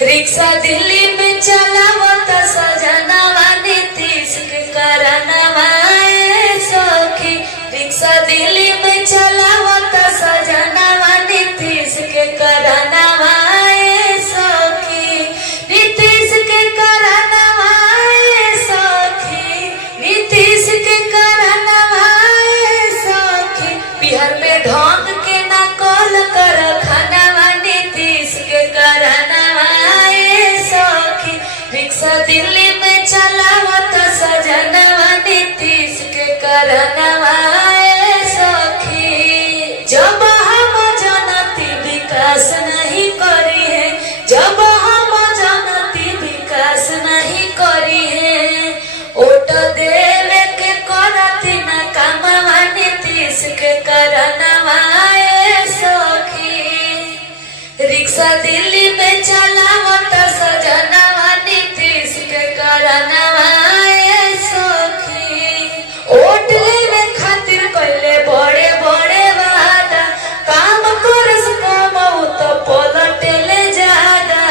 Rickshaw Delhi में चलावत सजनवा नीतीश के करनवा सखी। रिक्शा दिल्ली में चलावत सजनवा नीतीश के करनवा सखी। नीतीश के करनवा सखी, नीतीश के करनवा सखी। बिहार में ढंग के ना कॉल कर खानवा नीतीश के करनवा सखी। रिक्शा दिल्ली में चलावत सजनवा नीतीश के करनवा सखी। जब हम जनती विकास नहीं करी है, जब हम जनती विकास नहीं करी है, वोट देवे के करती न कामवा नीतीश के करनवा सखी। रिक्शा दिल्ली में चलावत सजनवा नीतीश के करनवा सखी। वोट लेवे खातिर कइले बड़े बड़े वादा, काम करस कम तो पलटेले ज्यादा।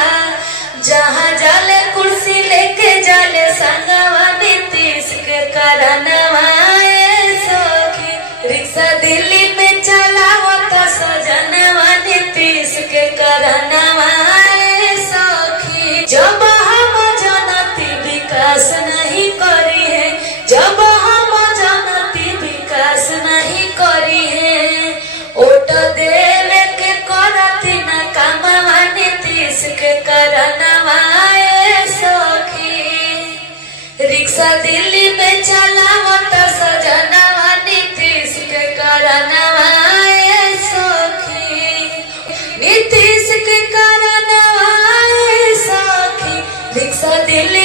जहाँ जाले कुर्सी लेके जाले संगवा नीतीश के करनवा सखी। रिक्शा दिल्ली में चलावत सजनवा नीतीश के करनवा सखी। जब हम जनती विकास नहीं करी है, जब हम जनती विकास नहीं करी है, वोट देवे के करती न कामवा नीतीश के करनवा सखी। रिक्शा दिल्ली में चलावत सजनवा नीतीश के करनवा सखी। नीतीश के करनवा सखी। रिक्शा दिल्ली